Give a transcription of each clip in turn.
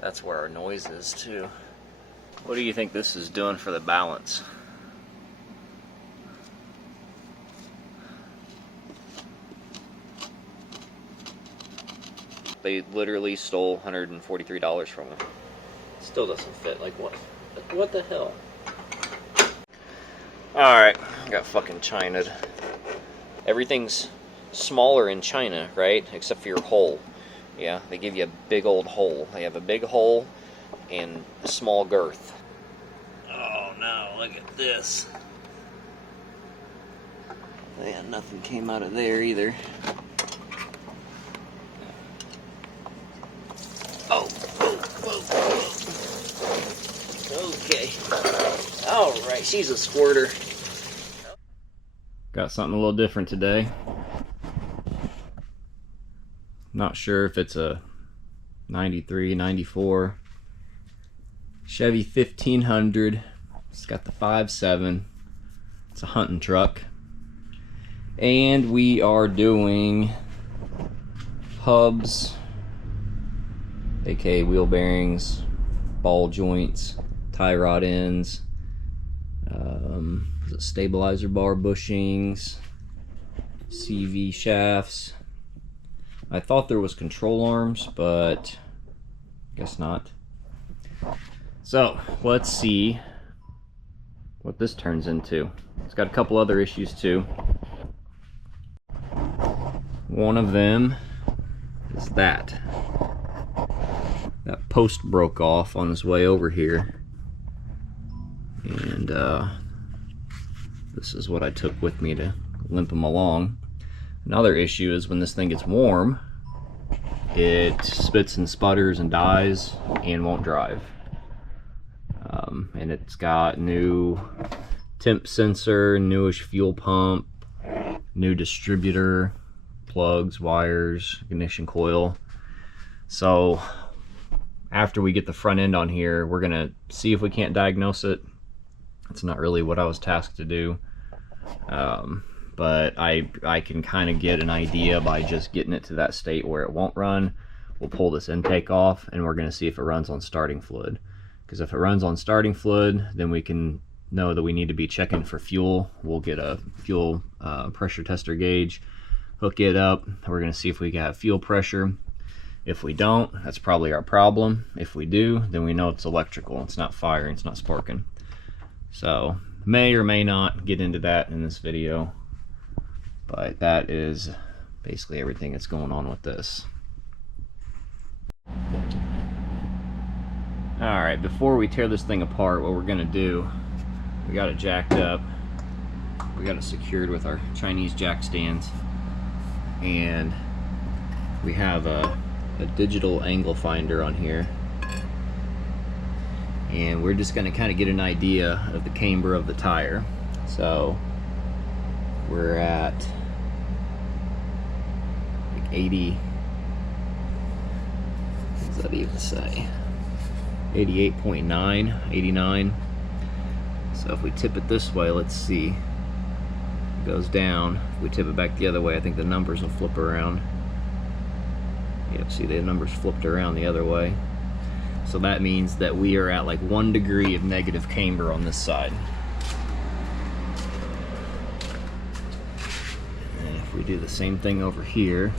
That's where our noise is too. What do you think this is doing for the balance? They literally stole $143 from him. Still doesn't fit. Like what? What the hell? Alright, got fucking China'd. Everything's smaller in China, right? Except for your hole. Yeah, they give you a big old hole. They have a big hole and a small girth. Oh no, look at this. Yeah, nothing came out of there either. Oh, whoa. Okay. Alright, she's a squirter. Got something a little different today. Not sure if it's a 93, 94 Chevy 1500. It's got the 5.7. It's a hunting truck. And we are doing hubs, aka wheel bearings, ball joints, tie rod ends, stabilizer bar bushings, CV shafts. I thought there was control arms, but guess not. So let's see what this turns into. It's got a couple other issues too. One of them is that post broke off on its way over here, and this is what I took with me to limp them along. Another issue is when this thing gets warm, it spits and sputters and dies and won't drive. And it's got new temp sensor, newish fuel pump, new distributor, plugs, wires, ignition coil. So after we get the front end on here, we're gonna see if we can't diagnose it. It's not really what I was tasked to do. But I can kind of get an idea by just getting it to that state where it won't run. We'll pull this intake off and we're going to see if it runs on starting fluid. Because if it runs on starting fluid, then we can know that we need to be checking for fuel. We'll get a fuel pressure tester gauge, hook it up. We're going to see if we have fuel pressure. If we don't, that's probably our problem. If we do, then we know it's electrical. It's not firing, it's not sparking. So may or may not get into that in this video. But that is basically everything that's going on with this. Alright, before we tear this thing apart, what we're going to do, we got it jacked up. We got it secured with our Chinese jack stands. And we have a digital angle finder on here. And we're just going to kind of get an idea of the camber of the tire. So we're at like 80, what does that even say? 88.9, 89. So if we tip it this way, let's see. It goes down. If we tip it back the other way, I think the numbers will flip around. Yep, see the numbers flipped around the other way. So that means that we are at like 1 degree of negative camber on this side. And if we do the same thing over here,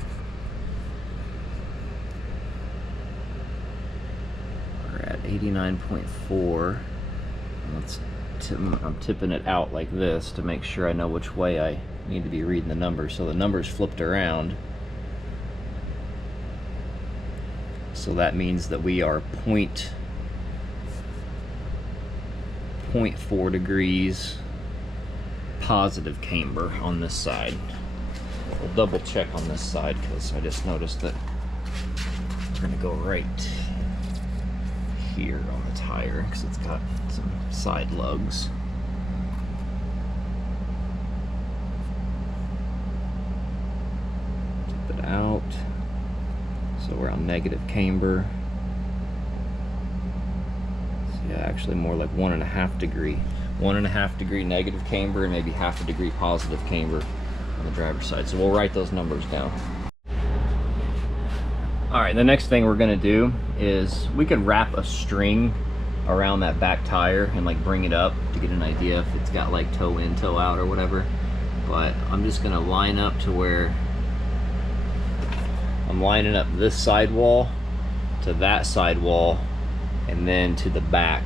we're at 89.4. I'm tipping it out like this to make sure I know which way I need to be reading the numbers. So the numbers flipped around. So that means that we are 0.4 degrees positive camber on this side. We'll double check on this side because I just noticed that we're going to go right here on the tire because it's got some side lugs. Tip it out. So we're on negative camber. So yeah, actually more like 1.5 degree. 1.5 degree negative camber and maybe 0.5 degree positive camber on the driver's side. So we'll write those numbers down. Alright, the next thing we're gonna do is we could wrap a string around that back tire and like bring it up to get an idea if it's got like toe in, toe out or whatever. But I'm just gonna line up to where I'm lining up this sidewall to that sidewall and then to the back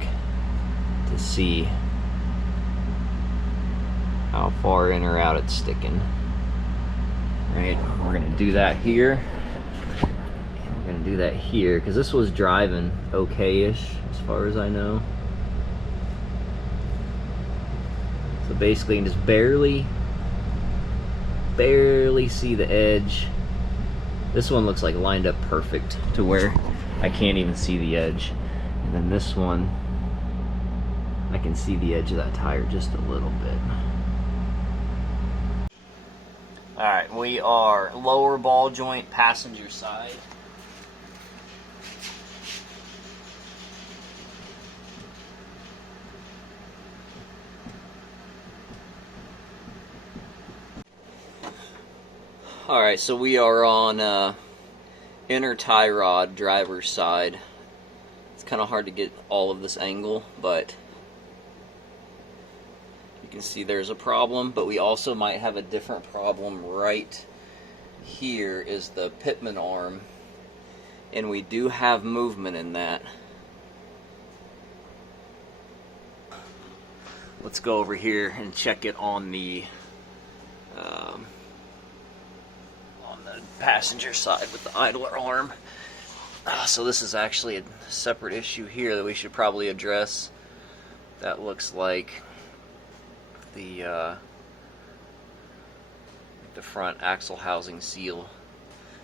to see how far in or out it's sticking. Right, we're gonna do that here. And we're gonna do that here because this was driving okay-ish as far as I know. So basically you can just barely see the edge. This one looks like lined up perfect to where I can't even see the edge. And then this one, I can see the edge of that tire just a little bit. Alright, we are lower ball joint, passenger side. Alright, so we are on inner tie rod, driver's side. It's kind of hard to get all of this angle, but you can see there's a problem, but we also might have a different problem right here is the pitman arm, and we do have movement in that. Let's go over here and check it on the passenger side with the idler arm. So this is actually a separate issue here that we should probably address. That looks like the front axle housing seal,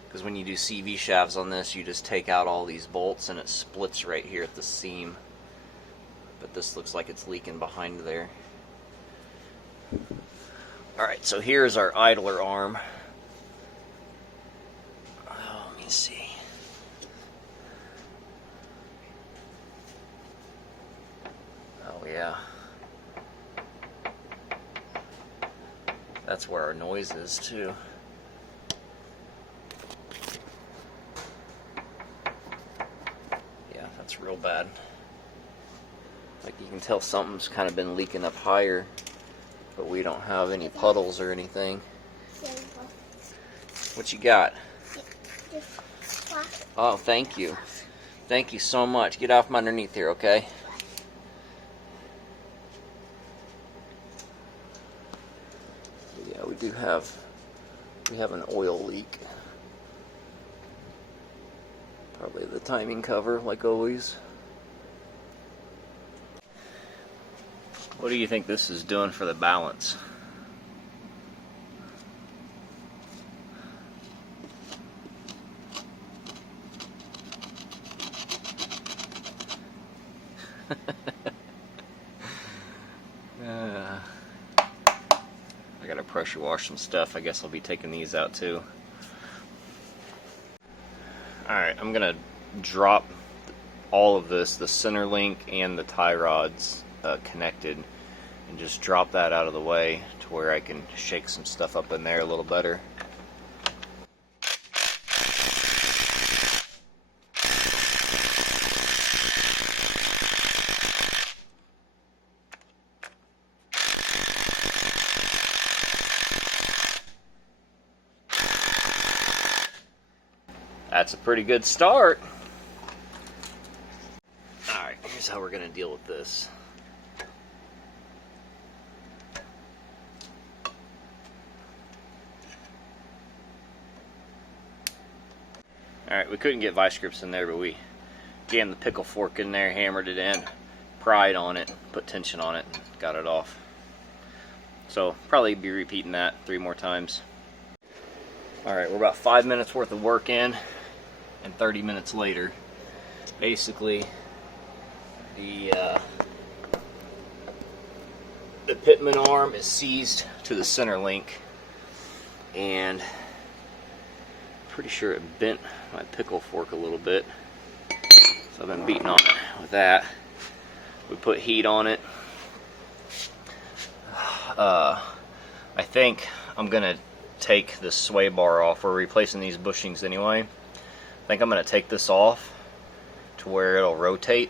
because when you do CV shafts on this, you just take out all these bolts and it splits right here at the seam. But this looks like it's leaking behind there. Alright, so here's our idler arm. Let me see. Oh yeah. That's where our noise is too. Yeah, that's real bad. Like you can tell something's kind of been leaking up higher, but we don't have any puddles or anything. What you got? Oh, thank you. Thank you so much. Get off from underneath here, okay? Yeah, we have an oil leak. Probably the timing cover, like always. What do you think this is doing for the balance? I gotta pressure wash some stuff. I guess I'll be taking these out too. Alright, I'm gonna drop all of this, the center link and the tie rods connected, and just drop that out of the way to where I can shake some stuff up in there a little better. That's a pretty good start. Alright, here's how we're going to deal with this. Alright, we couldn't get vice grips in there, but we jammed the pickle fork in there, hammered it in, pried on it, put tension on it, and got it off. So, probably be repeating that 3 more times. Alright, we're about 5 minutes worth of work in, and 30 minutes later. Basically, the pitman arm is seized to the center link, and pretty sure it bent my pickle fork a little bit, so I've been beating on it with that. We put heat on it. I think I'm gonna take the sway bar off. We're replacing these bushings anyway, I think I'm going to take this off to where it'll rotate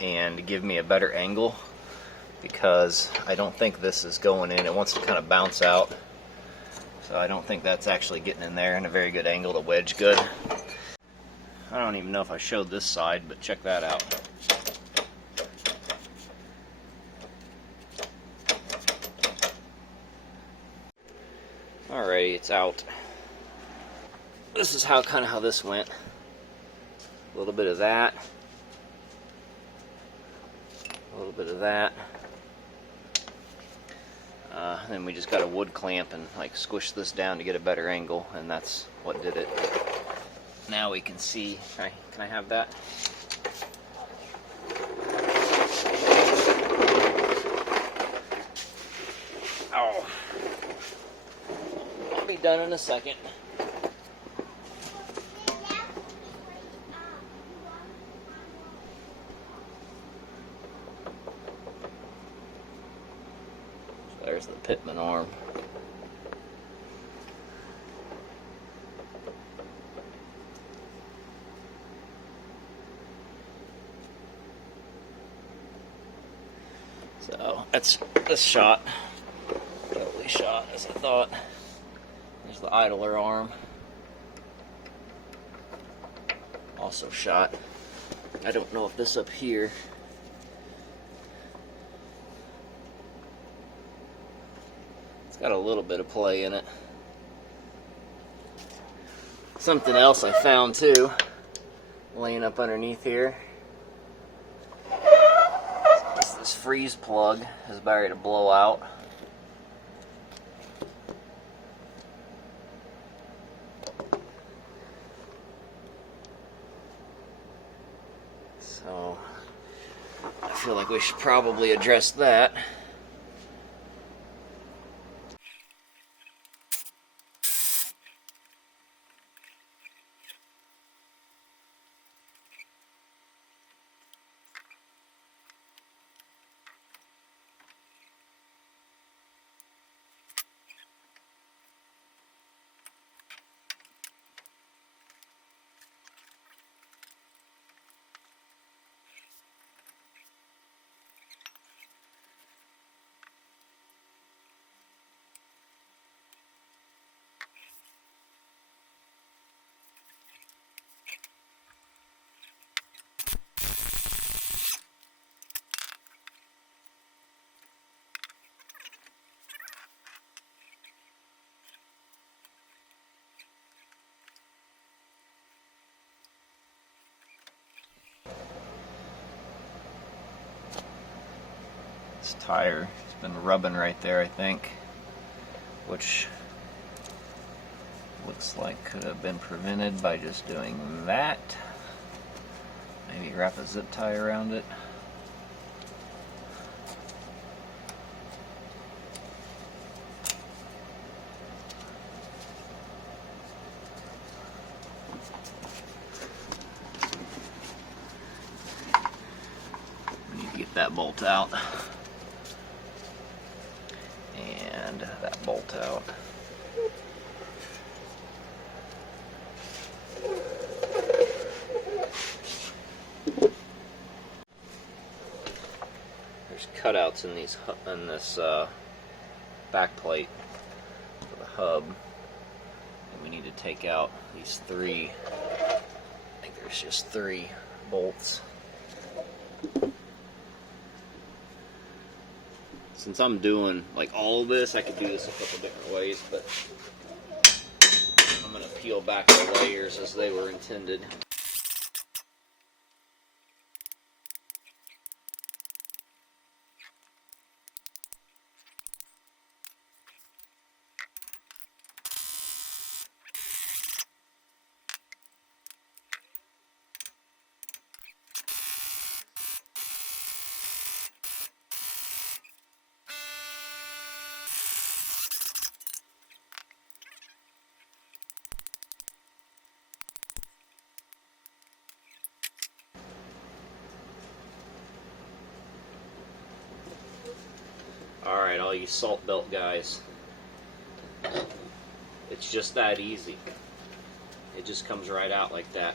and give me a better angle, because I don't think this is going in. It wants to kind of bounce out, so I don't think that's actually getting in there in a very good angle to wedge good. I don't even know if I showed this side, but check that out. Alrighty, it's out. This is how how this went. A little bit of that. A little bit of that. Then we just got a wood clamp and like squish this down to get a better angle, and that's what did it. Now we can see. Can I have that? Oh, I'll be done in a second. There's the Pitman arm. So that's this shot. Totally shot as I thought. There's the idler arm. Also shot. I don't know if this up here. Got a little bit of play in it. Something else I found too, laying up underneath here. This freeze plug is about ready to blow out. So I feel like we should probably address that. This tire has been rubbing right there, I think, which looks like could have been prevented by just doing that. Maybe wrap a zip tie around it. We need to get that bolt out. And that bolt out. There's cutouts in this back plate for the hub, and we need to take out these three. I think there's just 3 bolts. Since I'm doing like all of this, I could do this a couple different ways, but I'm going to peel back the layers as they were intended. Alright, all you salt belt guys, it's just that easy. it just comes right out like that.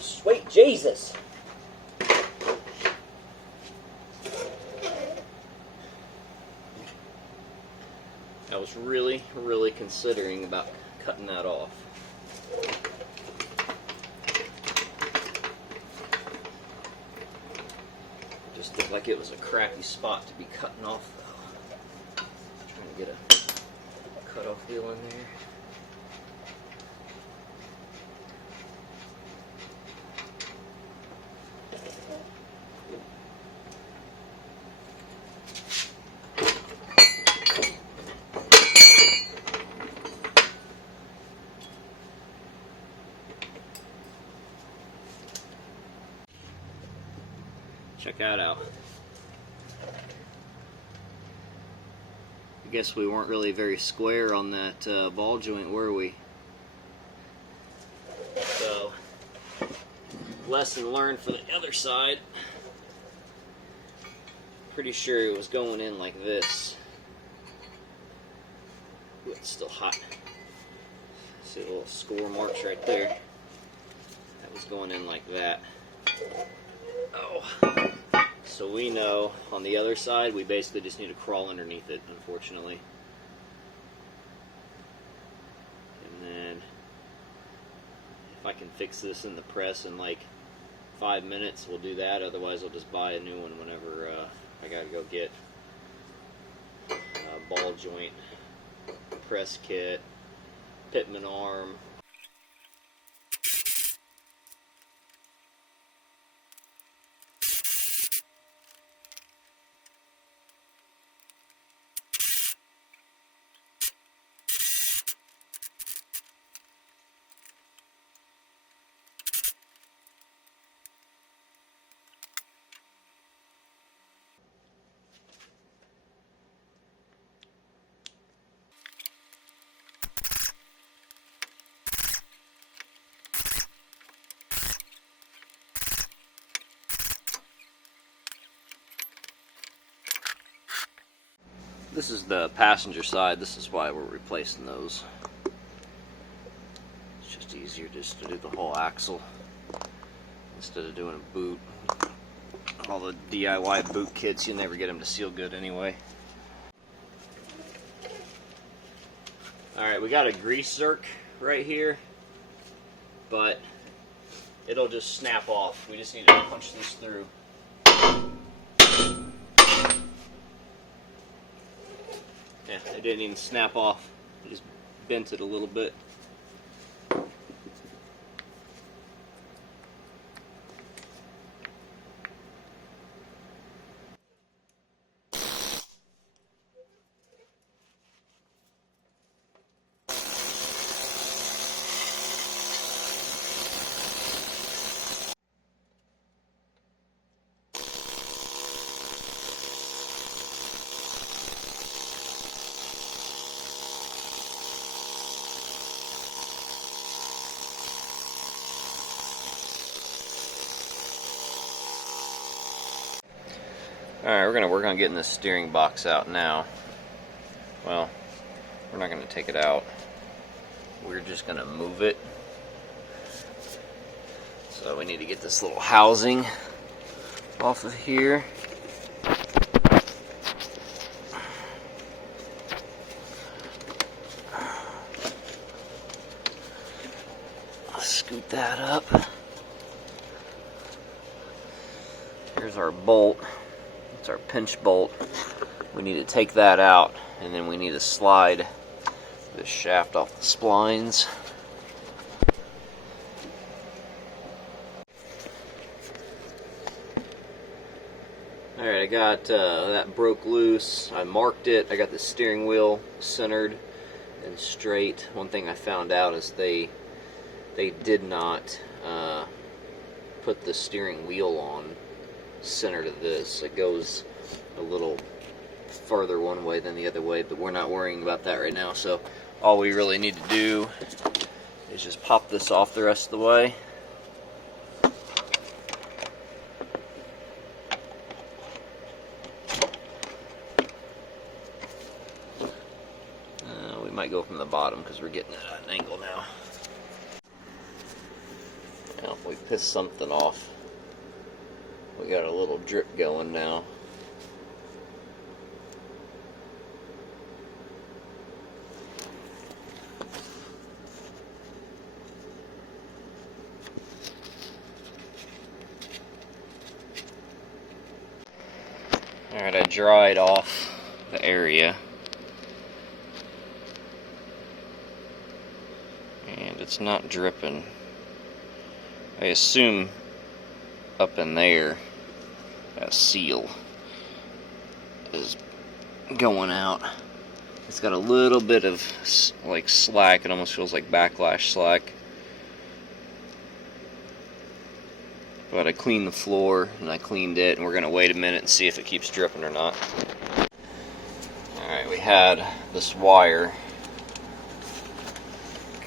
Sweet Jesus! I was really considering about cutting that off. Just looked like it was a crappy spot to be cutting off though. Trying to get a cut-off wheel in there. Check that out. I guess we weren't really very square on that ball joint, were we? So, lesson learned for the other side. Pretty sure it was going in like this. Ooh, it's still hot. See the little score marks right there? That was going in like that. Oh. So we know on the other side we basically just need to crawl underneath it, unfortunately. And then if I can fix this in the press in like 5 minutes, we'll do that. Otherwise I'll just buy a new one whenever I gotta go get a ball joint, press kit, Pitman arm. This is the passenger side. This is why we're replacing those. It's just easier just to do the whole axle instead of doing a boot. All the DIY boot kits, you never get them to seal good anyway. Alright, we got a grease zerk right here, but it'll just snap off. We just need to punch this through. Yeah, it didn't even snap off. It just bent it a little bit. Alright, we're going to work on getting this steering box out now. Well, we're not going to take it out. We're just going to move it. So we need to get this little housing off of here. take that up. Here's our bolt. It's our pinch bolt. We need to take that out, and then we need to slide this shaft off the splines. Alright, I got that broke loose. I marked it. I got the steering wheel centered and straight. One thing I found out is they did not put the steering wheel on center to this. It goes a little further one way than the other way, but we're not worrying about that right now. So all we really need to do is just pop this off the rest of the way. We might go from the bottom because we're getting it at an angle now. Now if we piss something off, we got a little drip going now. Alright, I dried off the area. And it's not dripping. I assume up in there, that seal is going out. It's got a little bit of like slack. It almost feels like backlash slack. But I cleaned the floor and I cleaned it, and we're gonna wait a minute and see if it keeps dripping or not. Alright, we had this wire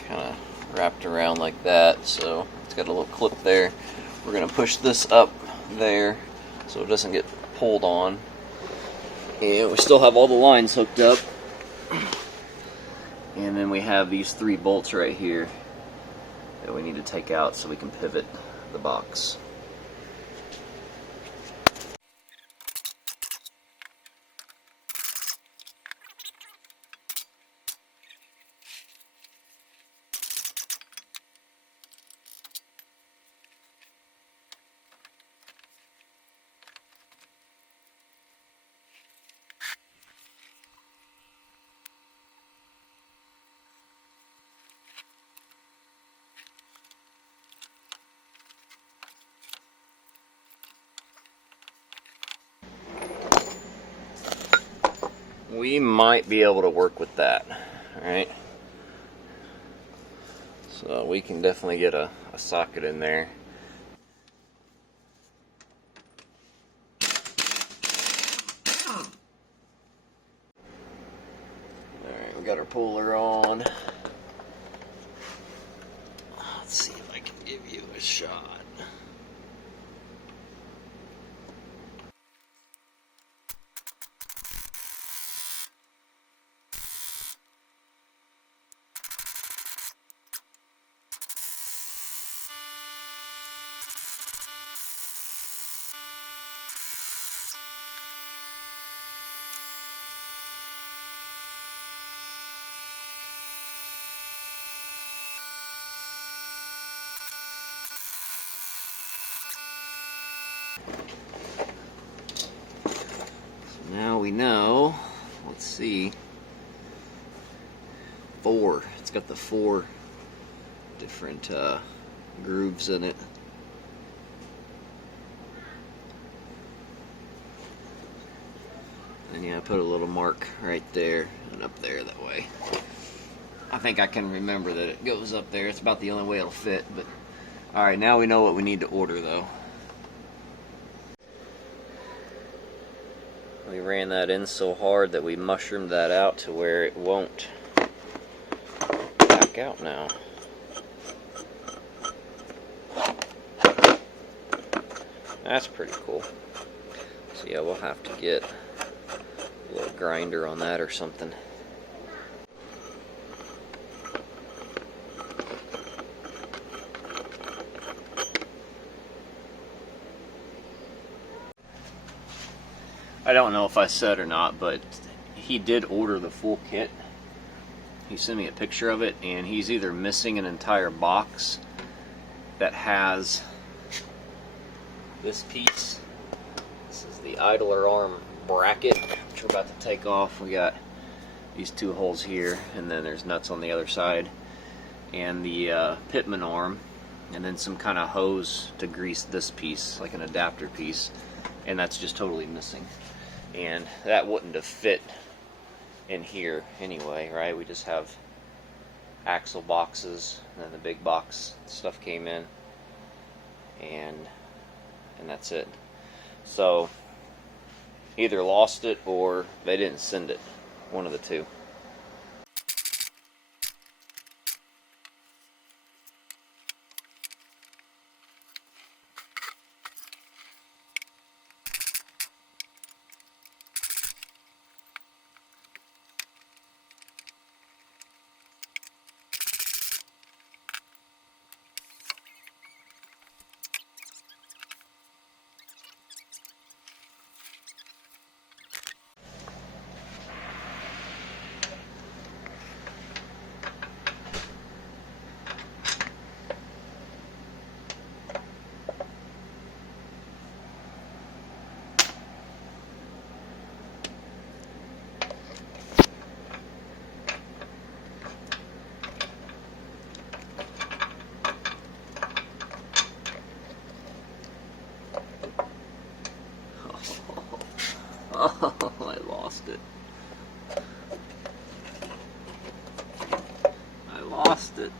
kind of wrapped around like that, so it's got a little clip there. We're gonna push this up there so it doesn't get pulled on. And we still have all the lines hooked up. And then we have these 3 bolts right here that we need to take out so we can pivot the box. We might be able to work with that, alright? So we can definitely get a socket in there. Alright, we got our puller on. Let's see if I can give you a shot. Now we know, let's see, 4. It's got the 4 different grooves in it. And yeah, I put a little mark right there and up there that way. I think I can remember that it goes up there. It's about the only way it'll fit. But alright, now we know what we need to order though. We ran that in so hard that we mushroomed that out to where it won't back out now. That's pretty cool. So yeah, we'll have to get a little grinder on that or something. I don't know if I said or not, but he did order the full kit. He sent me a picture of it, and he's either missing an entire box that has this piece. This is the idler arm bracket, which we're about to take off. We got these two holes here, and then there's nuts on the other side, and the pitman arm, and then some kind of hose to grease this piece, like an adapter piece, and that's just totally missing. And that wouldn't have fit in here anyway, right? We just have axle boxes, and then the big box stuff came in, and that's it. So either lost it or they didn't send it, one of the two. Oh, I lost it. I lost it.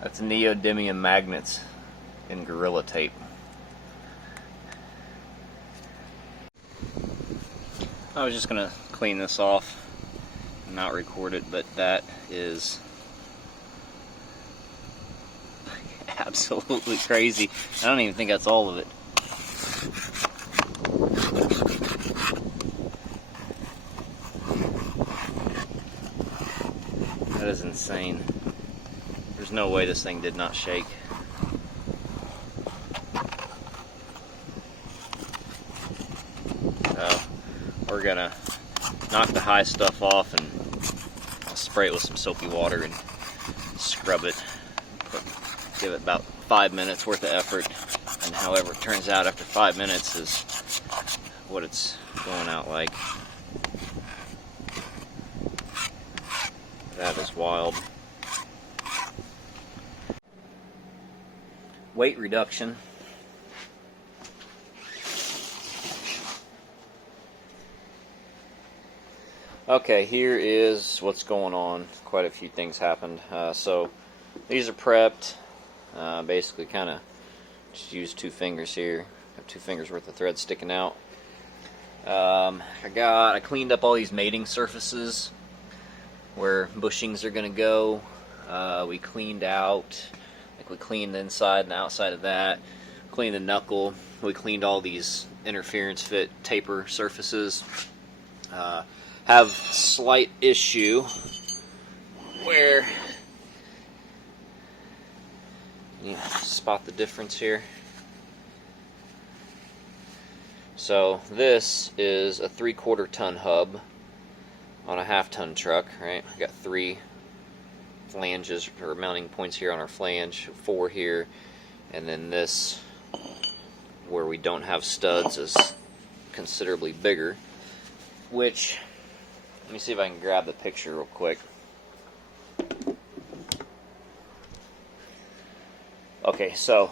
That's neodymium magnets in Gorilla Tape. I was just gonna clean this off and not record it, but that is absolutely crazy. I don't even think that's all of it. That is insane. There's no way this thing did not shake. So we're gonna knock the high stuff off, and I'll spray it with some soapy water and scrub it. Give it about 5 minutes worth of effort, and however it turns out after 5 minutes is what it's going out like. That is wild. Weight reduction. Okay, here is what's going on. Quite a few things happened. So these are prepped. Basically kind of just use 2 fingers here. Have 2 fingers worth of thread sticking out. I cleaned up all these mating surfaces where bushings are going to go. We cleaned out, we cleaned the inside and the outside of that, cleaned the knuckle, we cleaned all these interference fit taper surfaces. Have slight issue where you spot the difference here. So this is a 3/4 ton hub on a 1/2 ton truck, right? We got 3 flanges or mounting points here on our flange, 4 here, and then this where we don't have studs is considerably bigger, which, let me see if I can grab the picture real quick. Okay, so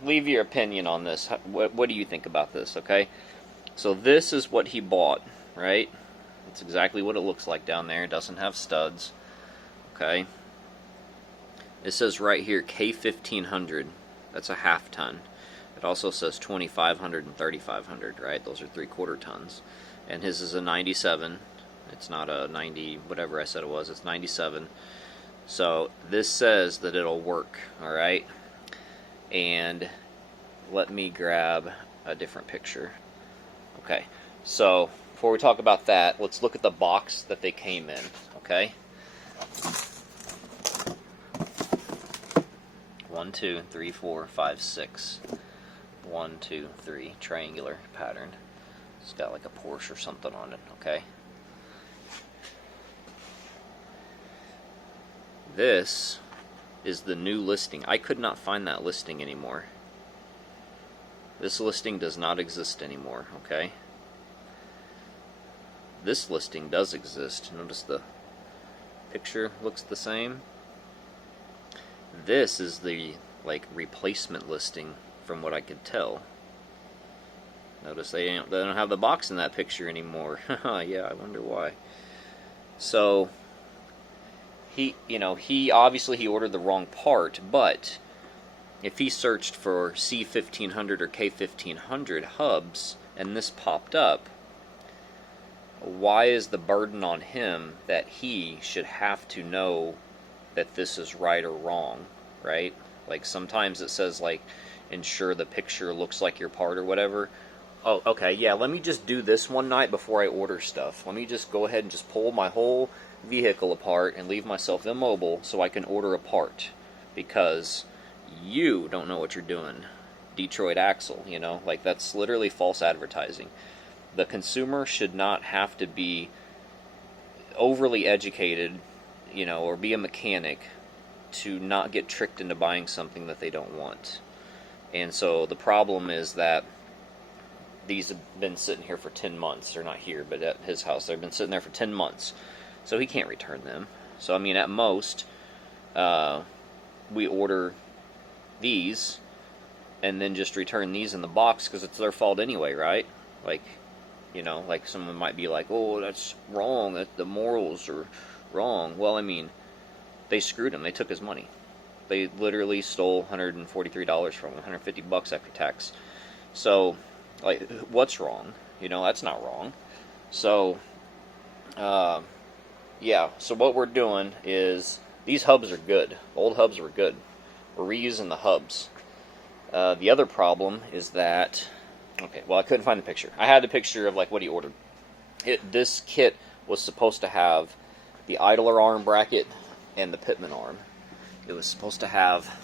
leave your opinion on this. What do you think about this, okay? So this is what he bought, right? That's exactly what it looks like down there. It doesn't have studs. Okay. It says right here K1500. That's a 1/2 ton. It also says 2500 and 3500, right? Those are 3/4 tons. And his is a 97. It's not a 90, whatever I said it was. It's 97. So this says that it'll work, all right? And let me grab a different picture. Okay, so before we talk about that, let's look at the box that they came in, okay? 1, 2, 3, 4, 5, 6. 1, 2, 3, triangular pattern. It's got like a Porsche or something on it, okay? This is the new listing. I could not find that listing anymore. This listing does not exist anymore, okay? This listing does exist. Notice the picture looks the same. This is the like replacement listing from what I could tell. Notice they don't have the box in that picture anymore. Yeah, I wonder why. So he obviously he ordered the wrong part, but if he searched for C1500 or K1500 hubs and this popped up, why is the burden on him that he should have to know that this is right or wrong, right? Like sometimes it says like ensure the picture looks like your part or whatever. Oh, okay, yeah, let me just do this one night before I order stuff. Let me just go ahead and just pull my whole vehicle apart and leave myself immobile so I can order a part, because you don't know what you're doing. Detroit Axle, you know, like that's literally false advertising. The consumer should not have to be overly educated, you know, or be a mechanic to not get tricked into buying something that they don't want. And so the problem is that these have been sitting here for 10 months. They're not here, but at his house. They've been sitting there for 10 months. So he can't return them. So, I mean, at most, we order these and then just return these in the box because it's their fault anyway, right? Like, you know, like someone might be like, oh, that's wrong. The morals are wrong. Well, I mean, they screwed him. They took his money. They literally stole $143 from him, $150 after tax. So, like, what's wrong? You know, that's not wrong. So, yeah, so what we're doing is, these hubs are good. Old hubs were good. We're reusing the hubs. The other problem is that, okay, well, I couldn't find the picture. I had the picture of, like, what he ordered. This kit was supposed to have the idler arm bracket and the pitman arm. It was supposed to have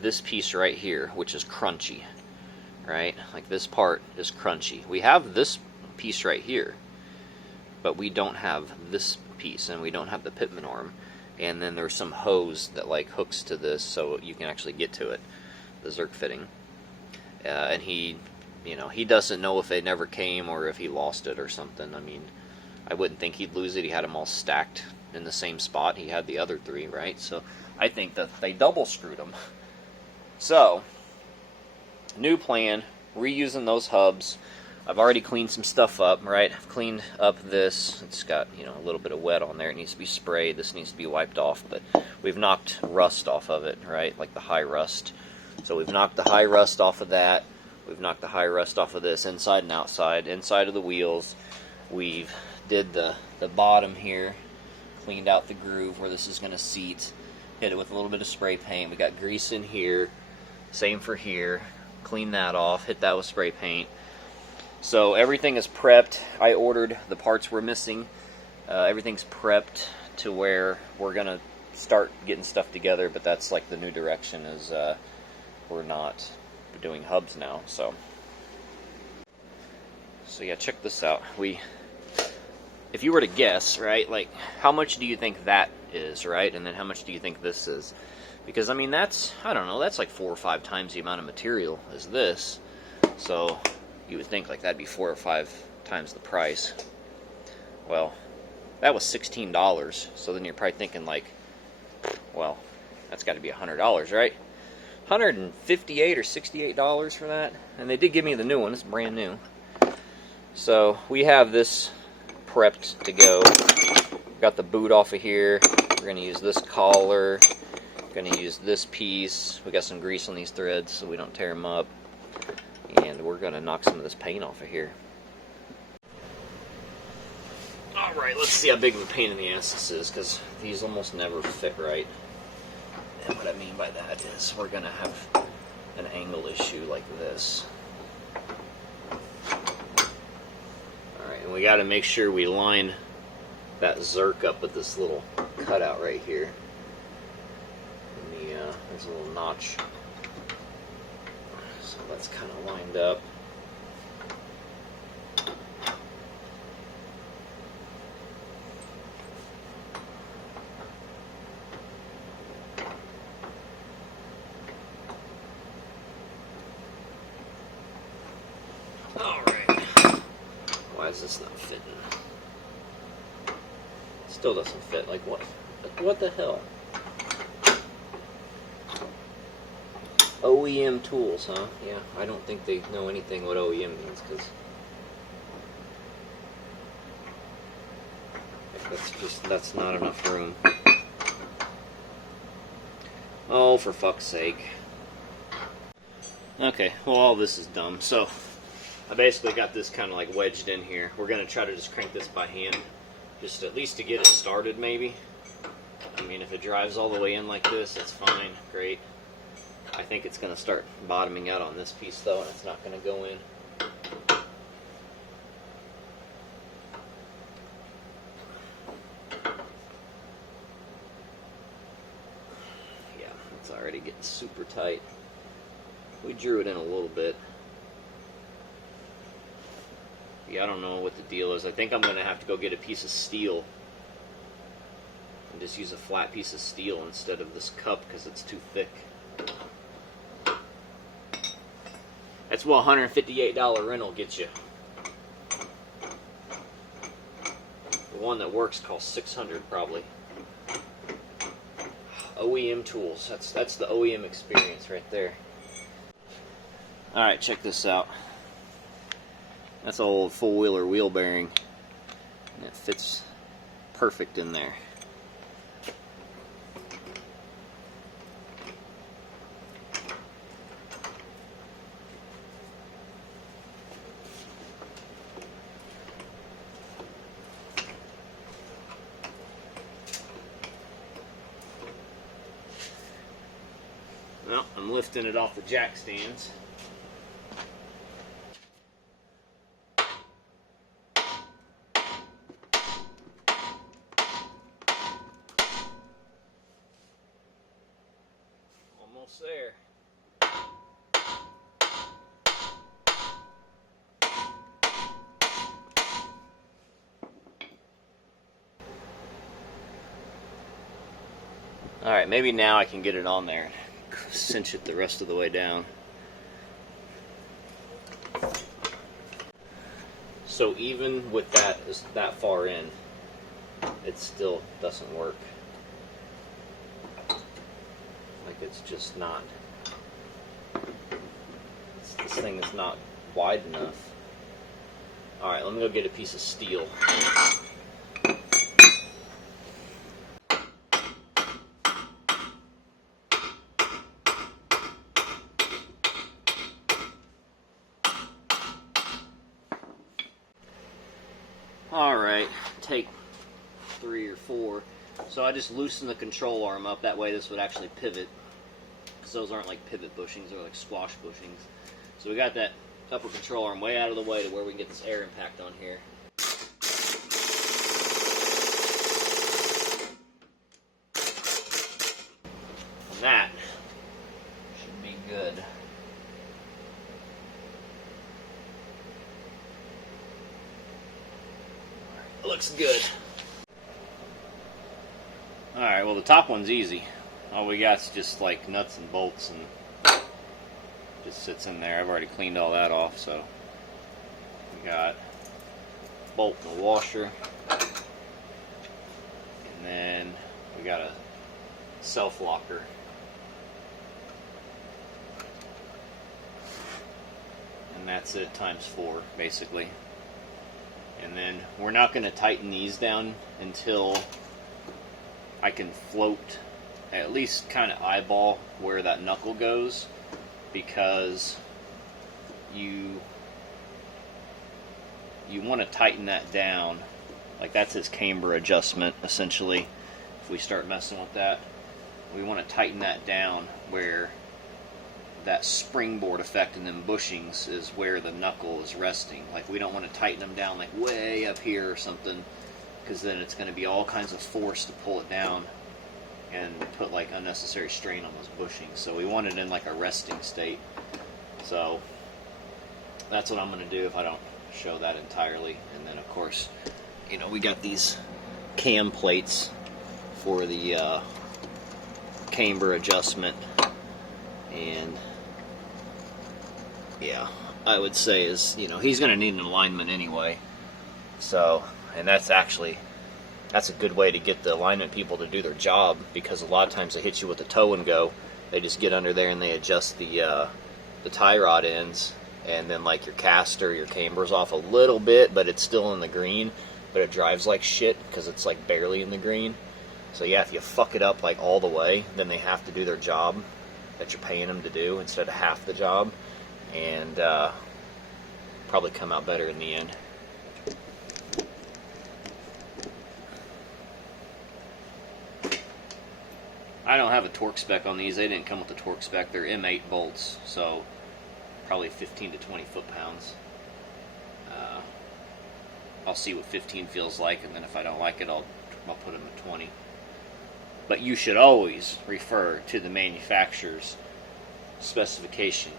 this piece right here, which is crunchy. Right? Like this part is crunchy. We have this piece right here, but we don't have this piece, and we don't have the pitman arm. And then there's some hose that like hooks to this so you can actually get to it, the Zerk fitting. And he, you know, he doesn't know if they never came or if he lost it or something. I mean, I wouldn't think he'd lose it. He had them all stacked in the same spot. He had the other three, right? So I think that they double screwed him. So new plan, reusing those hubs. I've already cleaned some stuff up, right? I've cleaned up this. It's got, you know, a little bit of wet on there. It needs to be sprayed. This needs to be wiped off, but we've knocked rust off of it, right? Like the high rust. So we've knocked the high rust off of that. We've knocked the high rust off of this, inside and outside. Inside of the wheels, we've did the bottom here, cleaned out the groove where this is going to seat, hit it with a little bit of spray paint. We got grease in here, same for here. Clean that off, hit that with spray paint. So everything is prepped. I ordered the parts we're missing. Everything's prepped to where we're gonna start getting stuff together, but that's like the new direction is we're not doing hubs now. So yeah, check this out. If you were to guess, right, like how much do you think that is, right? And then how much do you think this is? Because, I mean, that's, I don't know, that's like 4 or 5 times the amount of material as this. So you would think like that'd be 4 or 5 times the price. Well, that was $16. So then you're probably thinking like, well, that's got to be $100, right? $158 or $68 for that. And they did give me the new one. It's brand new. So we have this prepped to go. Got the boot off of here. We're going to use this collar. Going to use this piece. We got some grease on these threads so we don't tear them up. And we're going to knock some of this paint off of here. Alright, let's see how big of a pain in the ass this is, because these almost never fit right. And what I mean by that is we're going to have an angle issue like this. Alright, And we got to make sure we line that zerk up with this little cutout right here. And there's a little notch. So that's kind of lined up. Alright. Why is this not fitting? Still doesn't fit. Like what? What the hell? OEM tools, huh? Yeah, I don't think they know anything what OEM means, because that's not enough room. Oh, for fuck's sake. Okay, well, all this is dumb. So I basically got this kind of like wedged in here. We're going to try to just crank this by hand, just at least to get it started maybe. I mean, if it drives all the way in like this, it's fine, great. I think it's going to start bottoming out on this piece though, and it's not going to go in. Yeah, it's already getting super tight. We drew it in a little bit. Yeah, I don't know what the deal is. I think I'm going to have to go get a piece of steel and just use a flat piece of steel instead of this cup because it's too thick. That's what $158 rental gets you. The one that works costs $600 probably. OEM tools. That's the OEM experience right there. All right, check this out. That's an old four-wheeler wheel bearing, and it fits perfect in there. Well, I'm lifting it off the jack stands. Almost there. Alright, maybe now I can get it on there and cinch it the rest of the way down. So even with that far in, it still doesn't work. Like it's just not. This thing is not wide enough. Alright, let me go get a piece of steel. Alright, take 3 or 4. So I just loosen the control arm up, that way this would actually pivot. Because those aren't like pivot bushings, they're like squash bushings. So we got that upper control arm way out of the way to where we can get this air impact on here. And that should be good. Looks good. Alright, well the top one's easy. All we got's just like nuts and bolts and just sits in there. I've already cleaned all that off, so we got bolt and a washer. And then we got a self locker. And that's it times 4 basically. And then we're not going to tighten these down until I can float, at least kind of eyeball where that knuckle goes, because you want to tighten that down. Like that's his camber adjustment essentially. If we start messing with that, we want to tighten that down where that springboard effect in them bushings is where the knuckle is resting. Like, we don't want to tighten them down like way up here or something, because then it's going to be all kinds of force to pull it down and put like unnecessary strain on those bushings. So we want it in like a resting state. So that's what I'm going to do if I don't show that entirely. And then of course, you know, we got these cam plates for the camber adjustment, and yeah, I would say is, you know, he's going to need an alignment anyway. So, and that's a good way to get the alignment people to do their job, because a lot of times they hit you with the toe and go. They just get under there and they adjust the tie rod ends, and then like your caster, your camber's off a little bit, but it's still in the green, but it drives like shit because it's like barely in the green. So yeah, if you fuck it up like all the way, then they have to do their job that you're paying them to do instead of half the job, and probably come out better in the end. I don't have a torque spec on these. They didn't come with a torque spec. They're M8 bolts, so probably 15 to 20 foot-pounds. I'll see what 15 feels like, and then if I don't like it, I'll put them at 20. But you should always refer to the manufacturer's specification.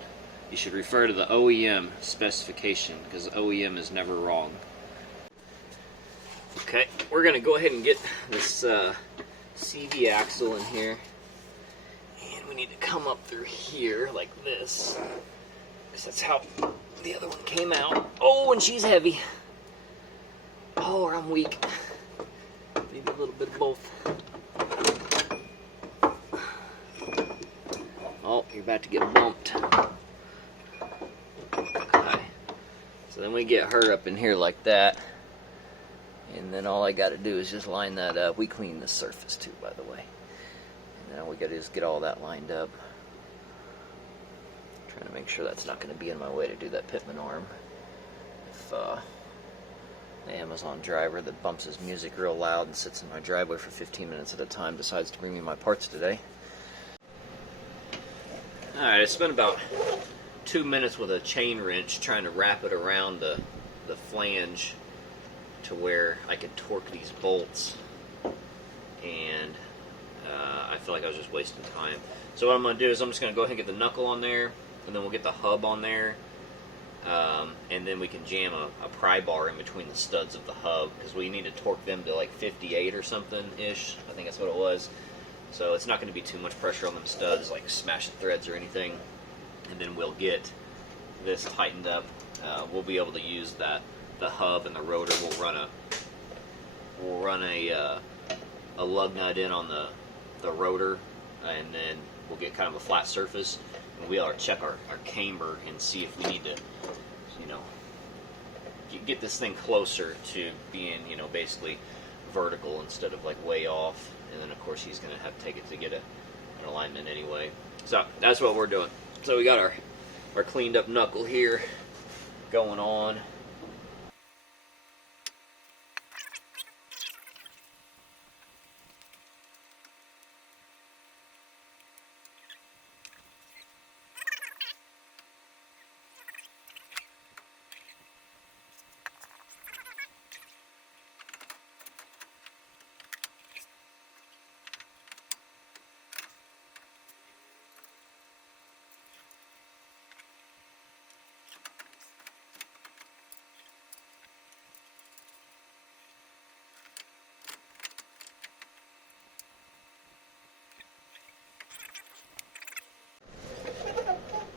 You should refer to the OEM specification, because OEM is never wrong. Okay, we're going to go ahead and get this CV axle in here, and we need to come up through here like this, because that's how the other one came out. Oh, and she's heavy. Oh, or I'm weak. Maybe a little bit of both. Oh, you're about to get bumped. Okay. So then we get her up in here like that. And then all I got to do is just line that up. We clean the surface too, by the way. And now we got to just get all that lined up. Trying to make sure that's not going to be in my way to do that pitman arm. If the Amazon driver that bumps his music real loud and sits in my driveway for 15 minutes at a time decides to bring me my parts today. Alright, I spent about 2 minutes with a chain wrench trying to wrap it around the flange to where I could torque these bolts, and I feel like I was just wasting time. So what I'm going to do is I'm just going to go ahead and get the knuckle on there, and then we'll get the hub on there, and then we can jam a pry bar in between the studs of the hub, because we need to torque them to like 58 or something-ish. I think that's what it was. So it's not going to be too much pressure on them studs, like smashing threads or anything. And then we'll get this tightened up. We'll be able to use the hub and the rotor. We'll run a lug nut in on the rotor, and then we'll get kind of a flat surface. And we'll check our camber and see if we need to, you know, get this thing closer to being, you know, basically vertical instead of like way off. And then of course he's going to have to take it to get an alignment anyway. So that's what we're doing. So we got our cleaned up knuckle here going on.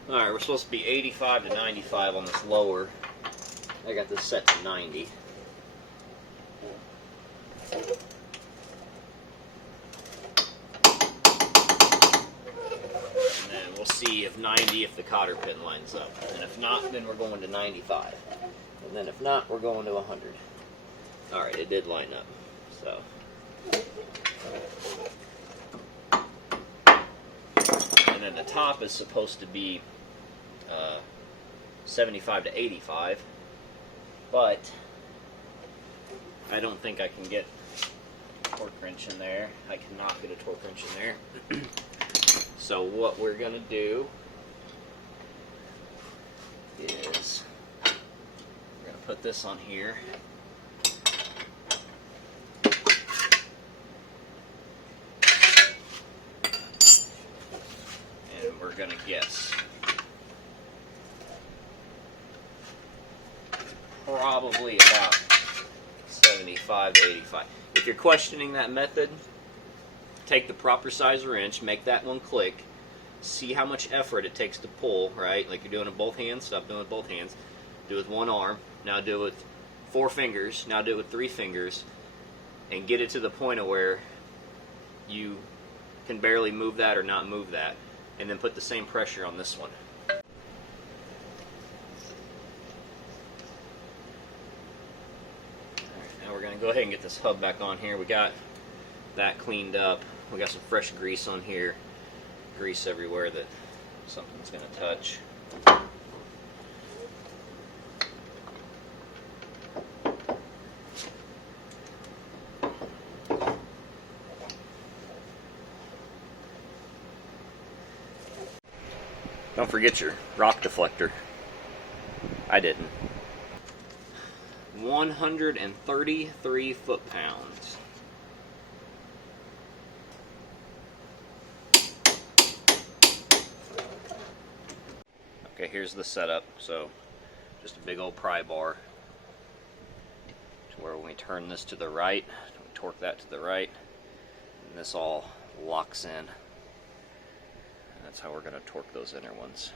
Alright, we're supposed to be 85 to 95 on this lower. I got this set to 90. And then we'll see if 90 if the cotter pin lines up. And if not, then we're going to 95. And then if not, we're going to 100. Alright, it did line up. So and then the top is supposed to be 75 to 85, but I don't think I can get a torque wrench in there. I cannot get a torque wrench in there. So what we're going to do this on here. And we're gonna guess. Probably about 75 to 85. If you're questioning that method, take the proper size wrench, make that one click, see how much effort it takes to pull, right? Like you're doing it with both hands, stop doing it with both hands. Do it with one arm, now do it with 4 fingers, now do it with 3 fingers, and get it to the point of where you can barely move that or not move that, and then put the same pressure on this one. Now we're going to go ahead and get this hub back on here. We got that cleaned up. We got some fresh grease on here. Grease everywhere that something's going to touch. Don't forget your rock deflector. I didn't. 133 foot-pounds. Okay, here's the setup. So, just a big old pry bar to where when we turn this to the right, we torque that to the right, and this all locks in. And that's how we're going to torque those inner ones.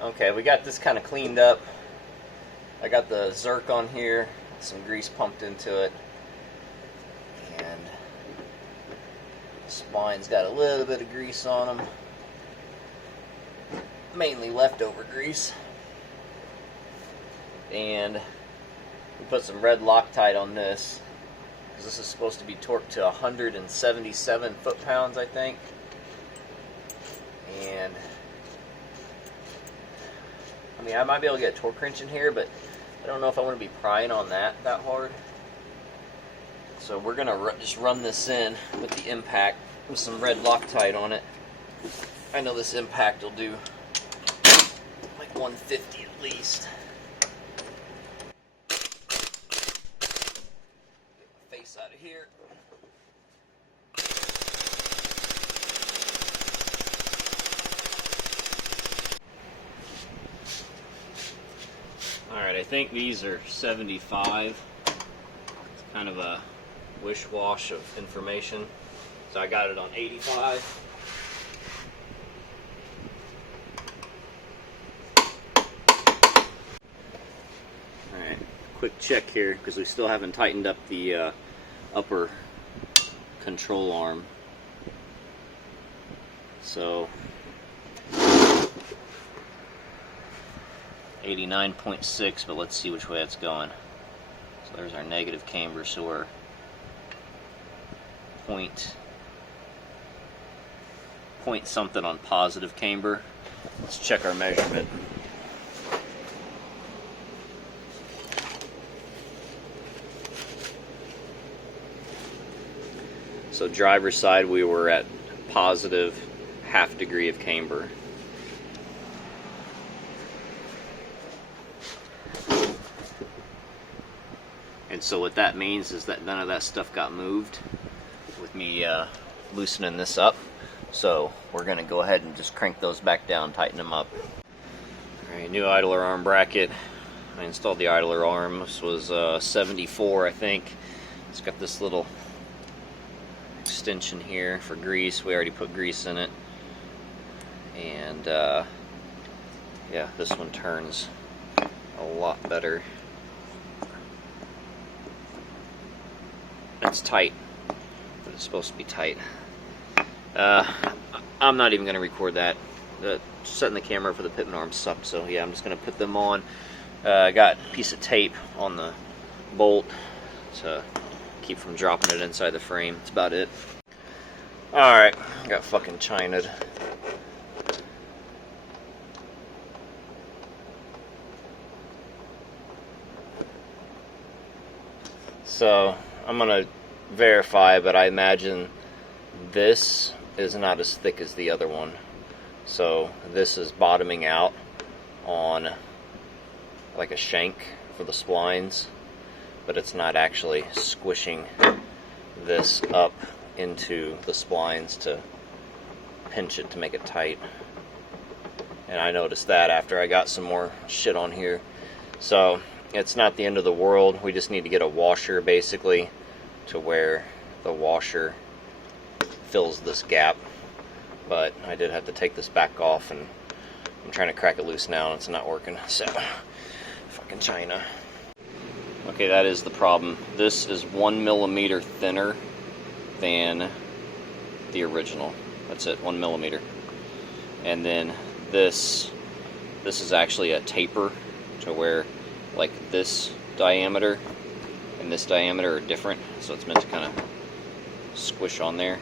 Okay, we got this kind of cleaned up. I got the Zerk on here, some grease pumped into it, and the spine's got a little bit of grease on them, mainly leftover grease. And we put some red Loctite on this, because this is supposed to be torqued to 177 foot-pounds, I think. And I mean, I might be able to get a torque wrench in here, but I don't know if I want to be prying on that hard. So we're going to just run this in with the impact with some red Loctite on it. I know this impact will do like 150 at least. Get my face out of here. Alright, I think these are 75. It's kind of a wish-wash of information. So I got it on 85. Alright, quick check here, because we still haven't tightened up the upper control arm. So 89.6, but let's see which way it's going. So there's our negative camber, so we're point something on positive camber. Let's check our measurement. So driver's side, we were at positive ½ degree of camber. And so what that means is that none of that stuff got moved with me loosening this up. So we're going to go ahead and just crank those back down, tighten them up. Alright, new idler arm bracket. I installed the idler arm. This was 74, I think. It's got this little extension here for grease. We already put grease in it. And yeah, this one turns a lot better. It's tight, but it's supposed to be tight. I'm not even going to record that. Setting the camera for the pitman arms sucked, so yeah, I'm just going to put them on. I got a piece of tape on the bolt to keep from dropping it inside the frame. That's about it. Alright, got fucking China'd. So, I'm gonna verify, but I imagine this is not as thick as the other one. So, this is bottoming out on like a shank for the splines, but it's not actually squishing this up into the splines to pinch it to make it tight. And I noticed that after I got some more shit on here. So it's not the end of the world. We just need to get a washer basically to where the washer fills this gap. But I did have to take this back off, and I'm trying to crack it loose now and it's not working. So fucking China. Okay, that is the problem. This is 1 millimeter thinner than the original. That's it, 1 millimeter. And then this is actually a taper to where like this diameter and this diameter are different, so it's meant to kind of squish on there.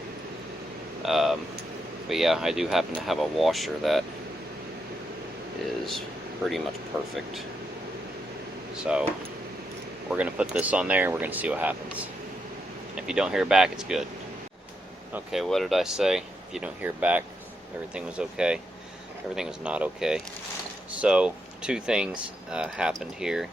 But yeah, I do happen to have a washer that is pretty much perfect. So we're going to put this on there and we're going to see what happens. If you don't hear back, it's good. Okay, what did I say? If you don't hear back, everything was okay. Everything was not okay. So, two things happened here.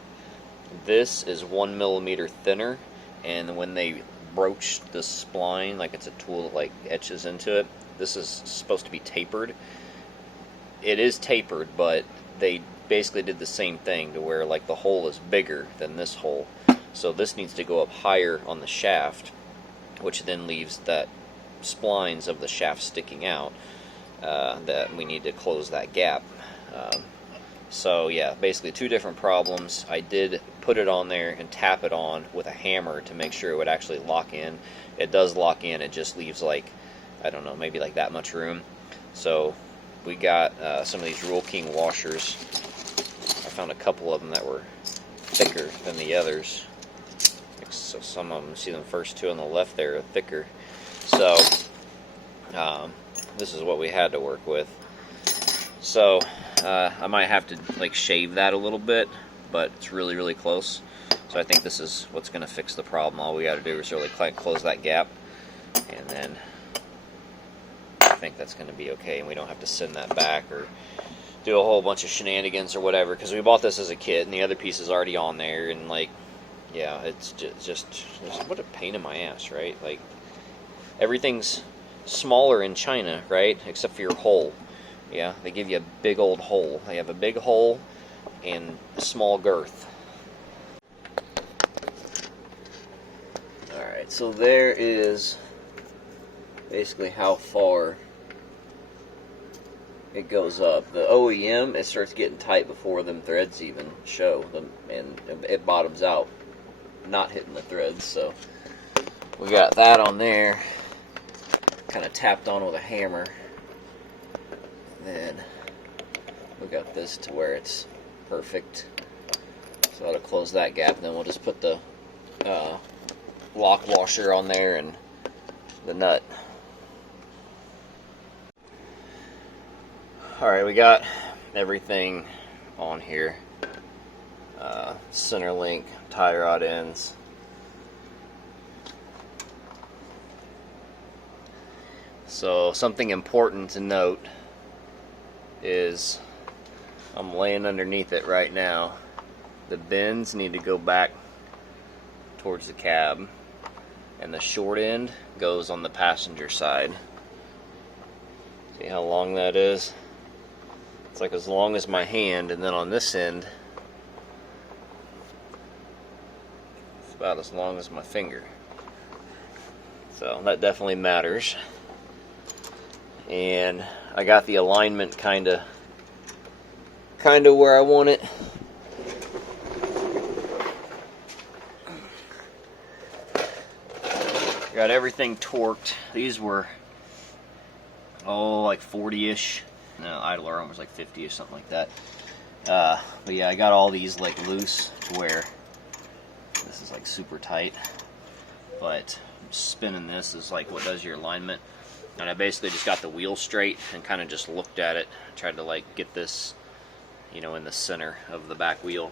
This is 1 millimeter thinner, and when they broach the spline, like it's a tool that like etches into it, this is supposed to be tapered. It is tapered, but they basically did the same thing to where like the hole is bigger than this hole. So this needs to go up higher on the shaft, which then leaves that splines of the shaft sticking out, that we need to close that gap. So yeah, basically two different problems. I did put it on there and tap it on with a hammer to make sure it would actually lock in. It does lock in, it just leaves like, I don't know, maybe like that much room. So we got some of these Rule King washers. I found a couple of them that were thicker than the others. So some of them, see them first two on the left there, are thicker. So this is what we had to work with. So I might have to like shave that a little bit, but it's really, really close. So I think this is what's going to fix the problem. All we got to do is really close that gap, and then I think that's going to be okay, and we don't have to send that back or do a whole bunch of shenanigans or whatever, because we bought this as a kit and the other piece is already on there, and like, yeah, it's just what a pain in my ass, right? Like, everything's smaller in China, right? Except for your hole. Yeah, they give you a big old hole. They have a big hole and a small girth. Alright, so there is basically how far it goes up. The OEM, it starts getting tight before them threads even show them, and it bottoms out, not hitting the threads. So we got that on there, kind of tapped on with a hammer. Then we got this to where it's perfect, so that'll close that gap. And then we'll just put the lock washer on there and the nut. Alright, we got everything on here. Center link, tie rod ends. So something important to note is I'm laying underneath it right now. The bends need to go back towards the cab, and the short end goes on the passenger side. See how long that is? It's like as long as my hand, and then on this end it's about as long as my finger. So that definitely matters. And I got the alignment kind of where I want it. Got everything torqued. These were like 40-ish. No, idle arm was like 50 or something like that. But yeah, I got all these like loose to where This is like super tight, but spinning this is like what does your alignment. And I basically just got the wheel straight and kind of just looked at it, tried to like get this, you know, in the center of the back wheel.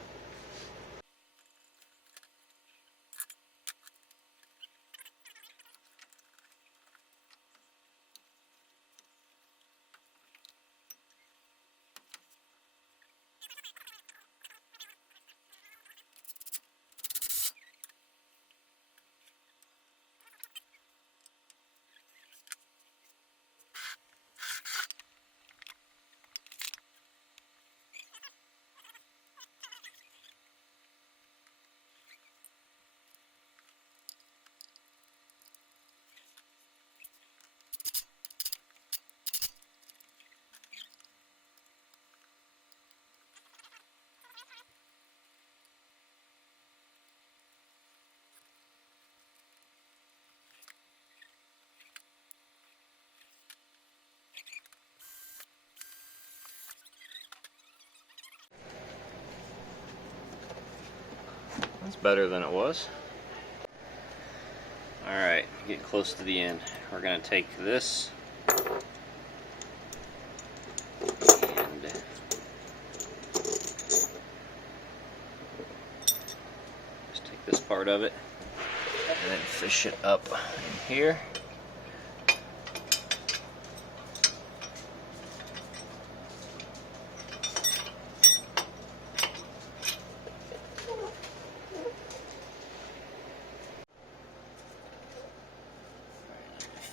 That's better than it was. Alright, getting close to the end. We're going to take this and just take this part of it and then fish it up in here.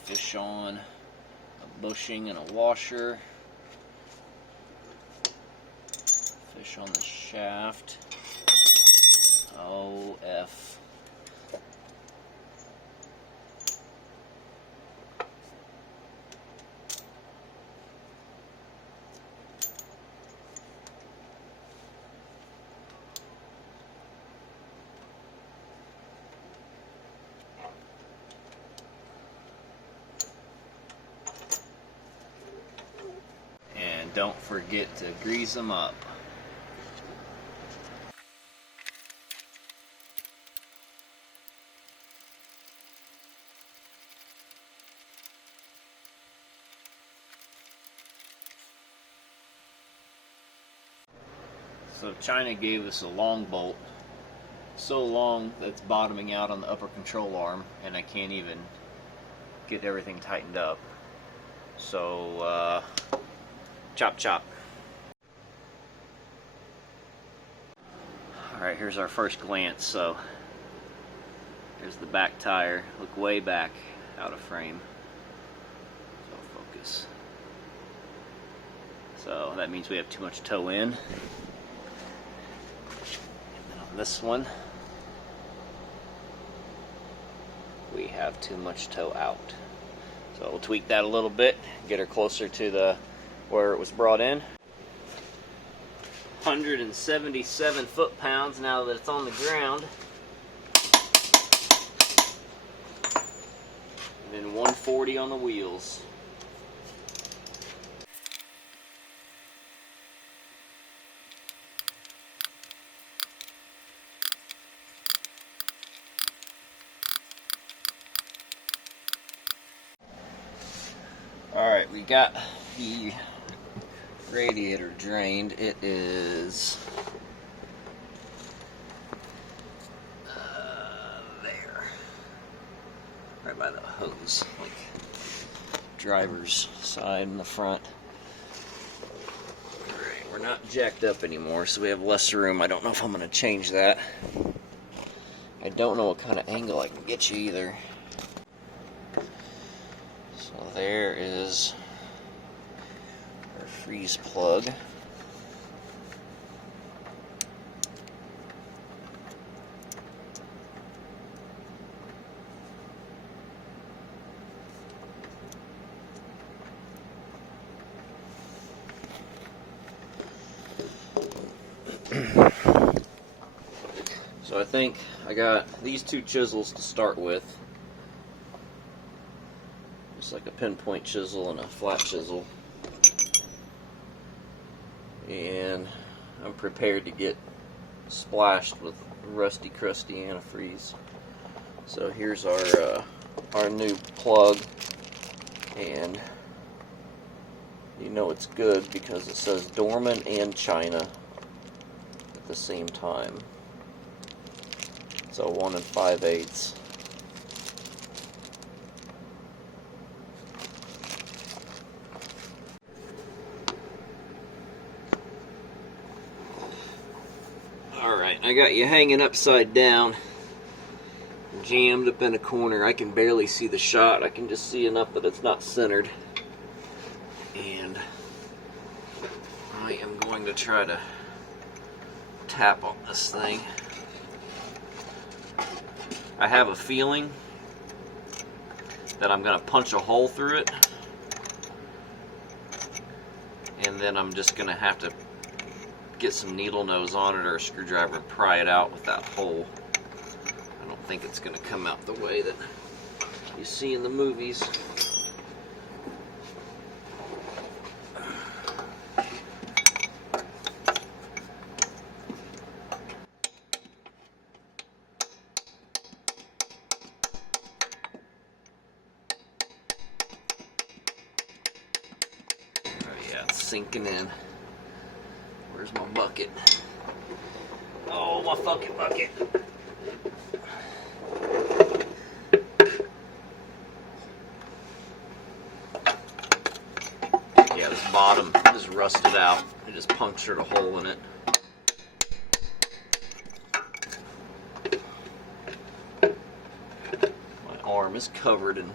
Fish on a bushing and a washer. Fish on the shaft. Oh, F. Don't forget to grease them up. So China gave us a long bolt, so long that it's bottoming out on the upper control arm, and I can't even get everything tightened up. So chop chop. Alright, here's our first glance. So here's the back tire. Look way back out of frame. So focus. So that means we have too much toe in. And then on this one, we have too much toe out. So we'll tweak that a little bit, get her closer to the where it was brought in. 177 foot-pounds now that it's on the ground. And then 140 on the wheels. Alright, we got the radiator drained. It is there, right by the hose, like driver's side in the front. Alright, we're not jacked up anymore, so we have less room. I don't know if I'm going to change that. I don't know what kind of angle I can get you either. So there is our freeze plug. So I think I got these two chisels to start with. Just like a pinpoint chisel and a flat chisel. And I'm prepared to get splashed with rusty, crusty antifreeze. So here's our new plug, and you know it's good because it says Dorman and China at the same time. So 1 5/8. Alright, I got you hanging upside down, jammed up in a corner. I can barely see the shot. I can just see enough that it's not centered. And I am going to try to tap on this thing. I have a feeling that I'm going to punch a hole through it, and then I'm just going to have to get some needle nose on it or a screwdriver and pry it out with that hole. I don't think it's going to come out the way that you see in the movies. Sinking in. Where's my bucket? Oh, my fucking bucket. Yeah, this bottom is rusted out. I just punctured a hole in it. My arm is covered in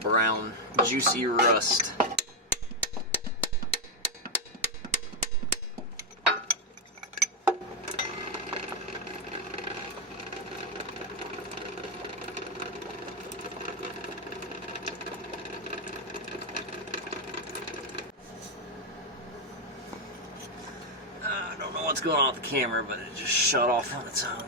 brown, juicy rust. What's going on with the camera, but it just shut off on its own.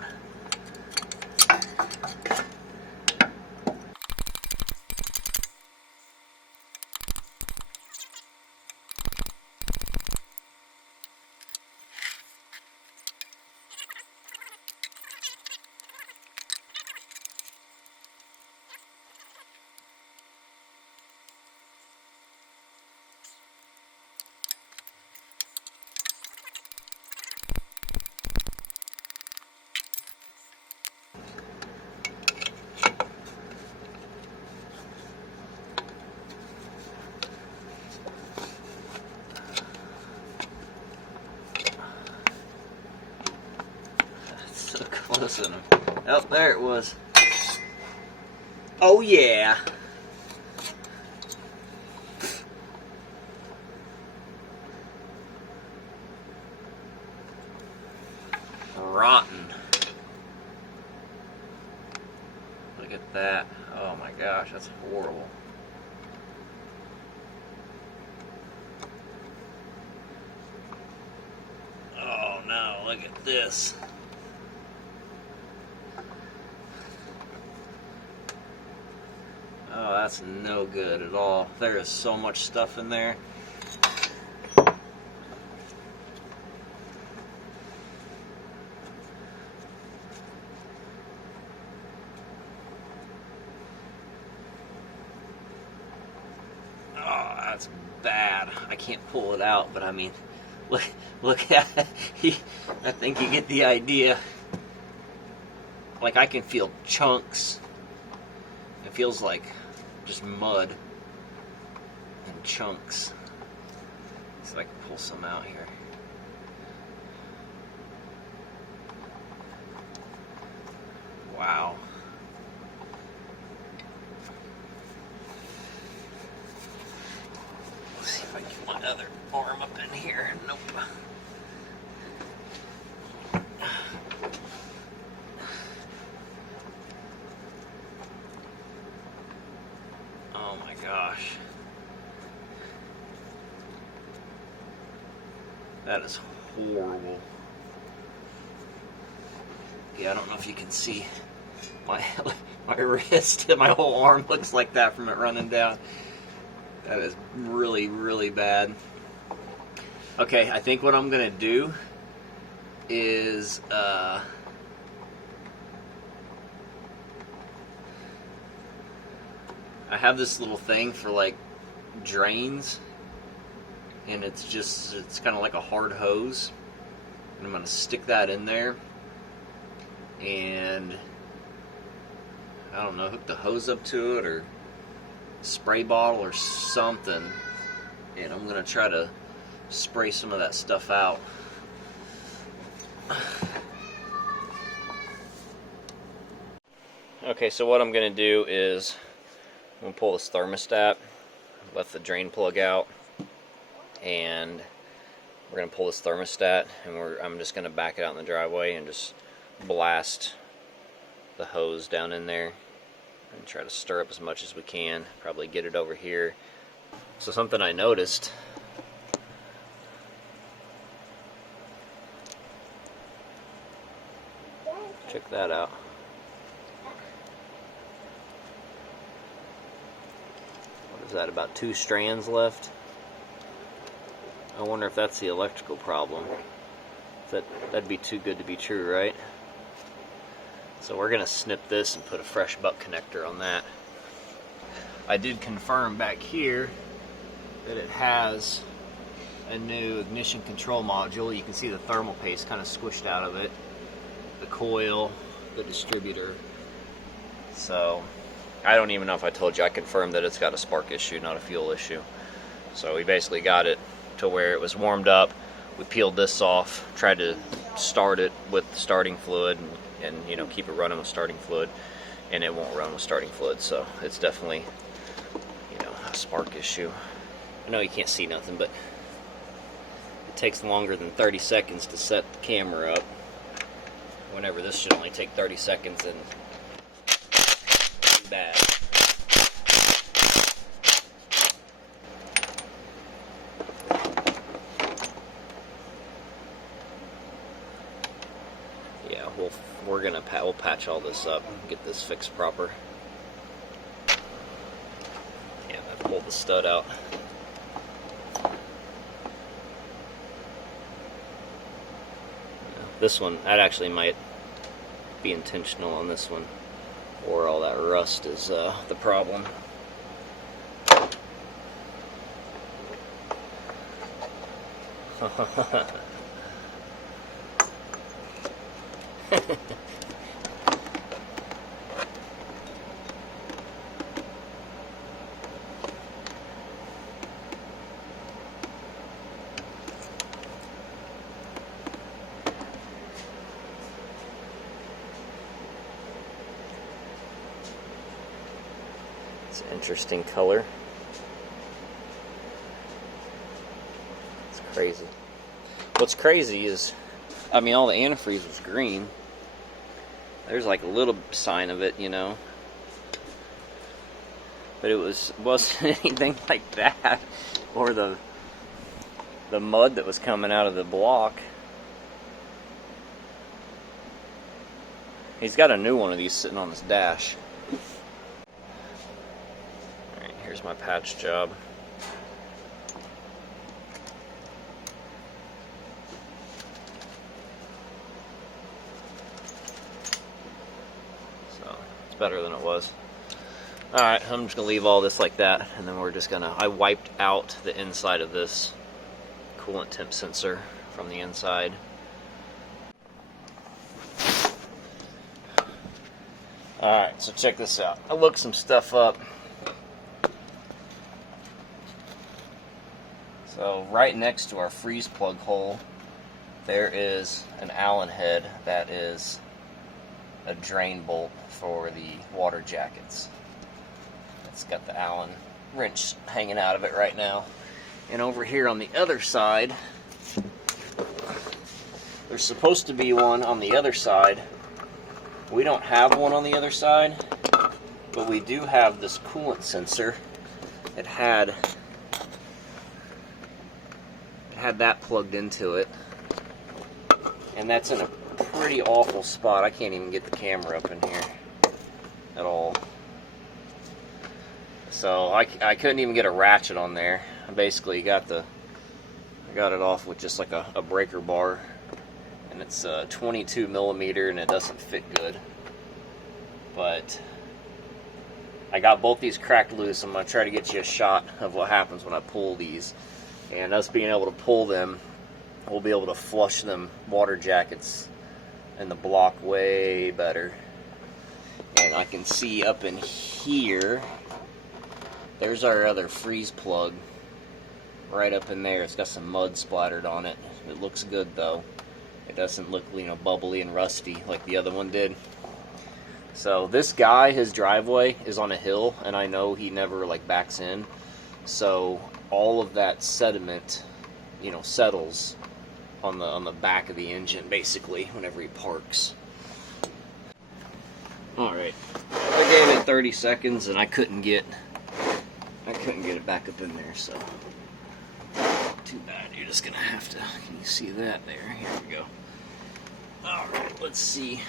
Listen. Oh, there it was. Oh, yeah. Rotten. Look at that. Oh my gosh, that's horrible. Oh no, look at this. Oh, that's no good at all. There is so much stuff in there. Oh, that's bad. I can't pull it out, but I mean, look at it. I think you get the idea. Like, I can feel chunks. It feels like just mud and chunks. See if I can pull some out here. Wow. Let's see if I can get my other arm up in here. Nope. Oh my gosh. That is horrible. Yeah, I don't know if you can see my wrist. My whole arm looks like that from it running down. That is really, really bad. Okay, I think what I'm gonna do is I have this little thing for like drains, and it's kind of like a hard hose, and I'm going to stick that in there, and I don't know, hook the hose up to it or spray bottle or something, and I'm going to try to spray some of that stuff out. Okay, so what I'm going to do is I'm going to pull this thermostat, let the drain plug out, and we're going to pull this thermostat, and I'm just going to back it out in the driveway and just blast the hose down in there and try to stir up as much as we can, probably get it over here. So something I noticed, check that out. Is that about 2 strands left? I wonder if that's the electrical problem. That'd be too good to be true, right? So we're gonna snip this and put a fresh buck connector on that. I did confirm back here that it has a new ignition control module. You can see the thermal paste kind of squished out of it, the coil, the distributor. So I don't even know if I told you, I confirmed that it's got a spark issue, not a fuel issue. So we basically got it to where it was warmed up. We peeled this off, tried to start it with starting fluid and you know, keep it running with starting fluid, and it won't run with starting fluid. So it's definitely, you know, a spark issue. I know you can't see nothing, but it takes longer than 30 seconds to set the camera up. Whenever this should only take 30 seconds and bad. Yeah, we'll patch all this up, get this fixed proper. Yeah, I've pulled the stud out. This one, that actually might be intentional on this one, or all that rust is the problem. It's an interesting color. It's crazy. What's crazy is, I mean, all the antifreeze was green. There's like a little sign of it, you know, but it wasn't anything like that, or the mud that was coming out of the block. He's got a new one of these sitting on his dash. Alright, here's my patch job. So, it's better than it was. Alright, I'm just going to leave all this like that, and then we're just going to, I wiped out the inside of this coolant temp sensor from the inside. Alright, so check this out. I looked some stuff up. So right next to our freeze plug hole, there is an Allen head that is a drain bolt for the water jackets. It's got the Allen wrench hanging out of it right now. And over here on the other side, there's supposed to be one on the other side. We don't have one on the other side, but we do have this coolant sensor. It had that plugged into it, and that's in a pretty awful spot. I can't even get the camera up in here at all. So I couldn't even get a ratchet on there. I basically got it off with just like a breaker bar, and and it's 22 millimeter, and it doesn't fit good. But I got both these cracked loose. I'm going to try to get you a shot of what happens when I pull these. And us being able to pull them, we'll be able to flush them water jackets in the block way better. And I can see up in here, there's our other freeze plug. Right up in there, it's got some mud splattered on it. It looks good though. It doesn't look, bubbly and rusty like the other one did. So this guy, his driveway is on a hill, and I know he never backs in. So all of that sediment, settles on the back of the engine basically whenever he parks. All right, I gave it 30 seconds, and I couldn't get it back up in there. So too bad. You're just gonna have to. Can you see that there? Here we go. All right, let's see.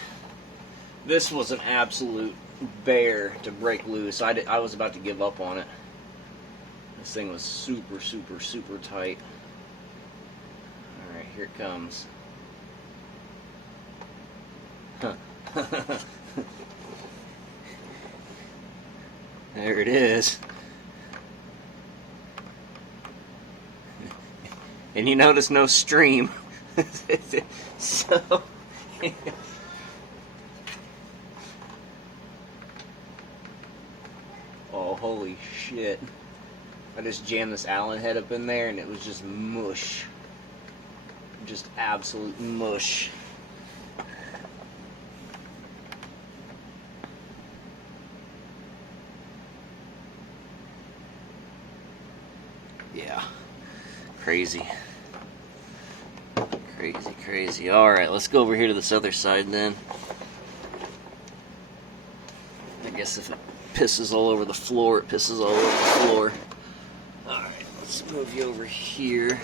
This was an absolute bear to break loose. I was about to give up on it. This thing was super, super, super tight. All right, here it comes. There it is. And you notice no stream. So oh, holy shit. I just jammed this Allen head up in there and it was just mush. Just absolute mush. Yeah. Crazy. Crazy, crazy. Alright, let's go over here to this other side then. I guess if it pisses all over the floor, it pisses all over the floor. Alright, let's move you over here.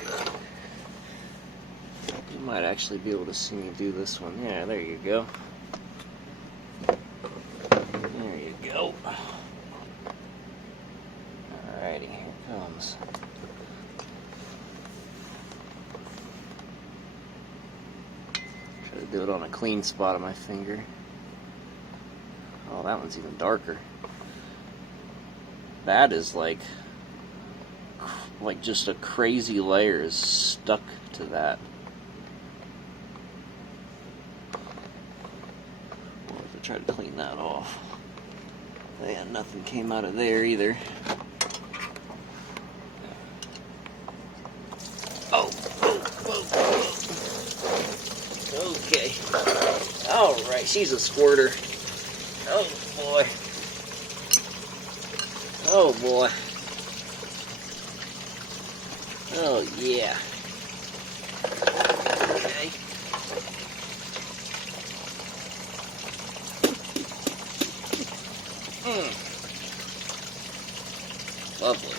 You might actually be able to see me do this one. Yeah, there you go. There you go. Alrighty, here it comes. Try to do it on a clean spot of my finger. Oh, that one's even darker. That is like just a crazy layer is stuck to that. Well, if I try to clean that off, yeah, nothing came out of there either. Oh, okay. All right, she's a squirter. Oh boy. Oh boy. Oh yeah. Okay. Lovely.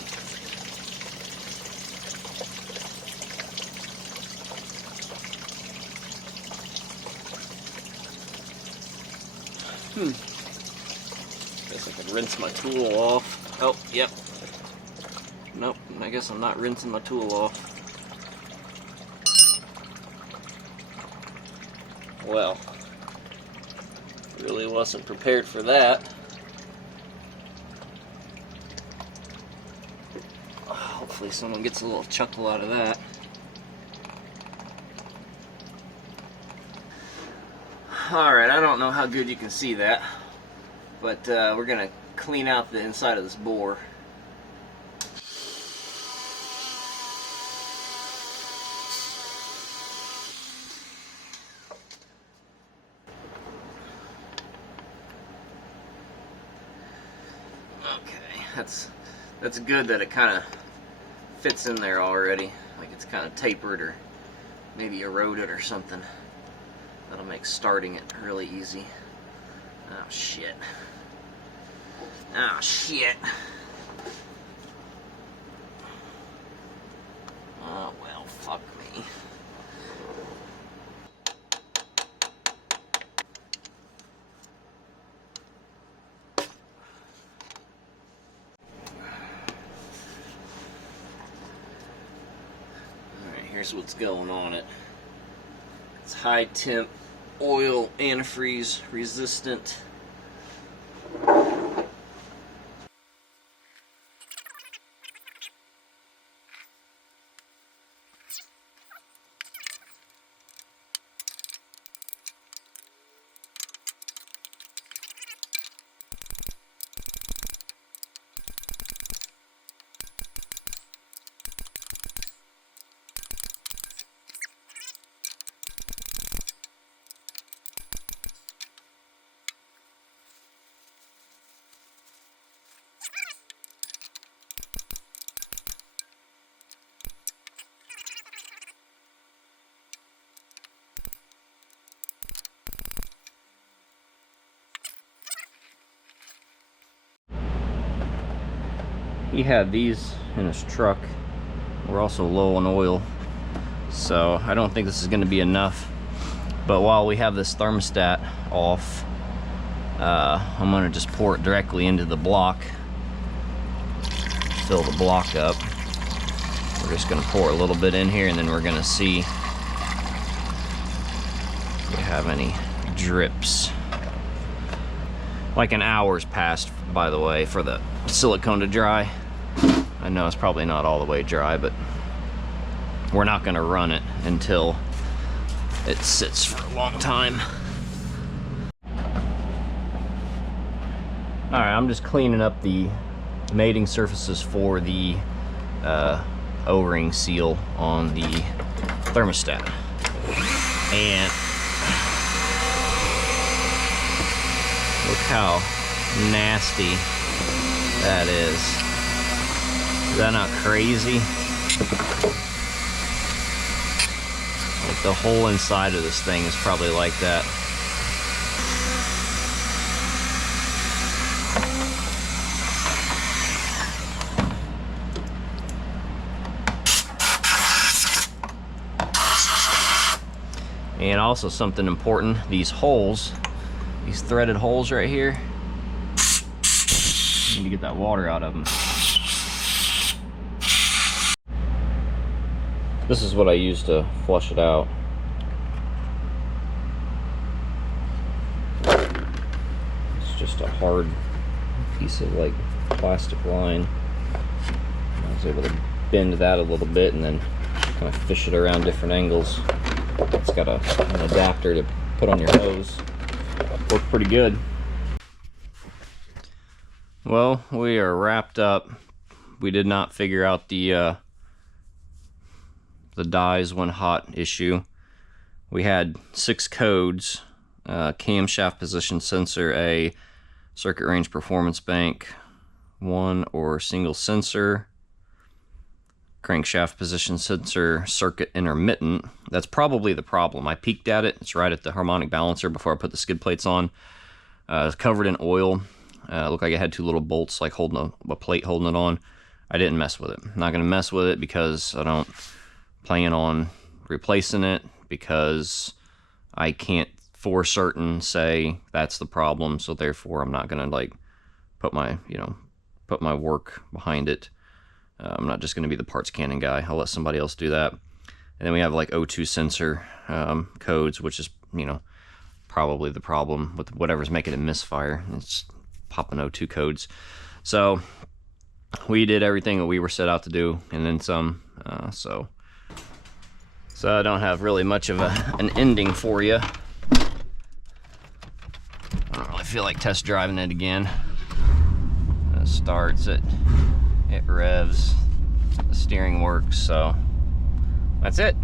Guess I could rinse my tool off. Oh, yep. Nope, I guess I'm not rinsing my tool off. Well, really wasn't prepared for that. Hopefully someone gets a little chuckle out of that. Alright, I don't know how good you can see that, but we're going to clean out the inside of this bore. Okay, that's good that it kind of fits in there already, like it's kind of tapered or maybe eroded or something. That'll make starting it really easy. Oh shit. Oh shit. Oh well, fuck me. Alright, here's what's going on it. It's high temp oil, antifreeze resistant. He had these in his truck. We're also low on oil, so I don't think this is going to be enough. But while we have this thermostat off, I'm going to just pour it directly into the block. Fill the block up. We're just going to pour a little bit in here, and then we're going to see if we have any drips. Like an hour's passed, by the way, for the silicone to dry. I know it's probably not all the way dry, but we're not going to run it until it sits for a long time. Alright, I'm just cleaning up the mating surfaces for the O-ring seal on the thermostat. And look how nasty that is. Is that not crazy? Like the whole inside of this thing is probably like that. And also something important, these holes, these threaded holes right here, you need to get that water out of them. This is what I use to flush it out. It's just a hard piece of like plastic line. I was able to bend that a little bit and then kind of fish it around different angles. It's got an adapter to put on your hose. Worked pretty good. Well, we are wrapped up. We did not figure out the dies when hot issue. We had 6 codes: camshaft position sensor, a circuit range performance bank, 1 or single sensor, crankshaft position sensor, circuit intermittent. That's probably the problem. I peeked at it. It's right at the harmonic balancer before I put the skid plates on. It's covered in oil. Looked like it had 2 little bolts like holding a plate holding it on. I didn't mess with it. I'm not going to mess with it because I don't plan on replacing it, because I can't for certain say that's the problem, so therefore I'm not going to like put my work behind it. I'm not just going to be the parts cannon guy. I'll let somebody else do that. And then we have like O2 sensor codes, which is, probably the problem with whatever's making it misfire. It's popping O2 codes. So we did everything that we were set out to do, and then some. So I don't have really much of an ending for you. I don't really feel like test driving it again. It starts, it revs, the steering works, so that's it.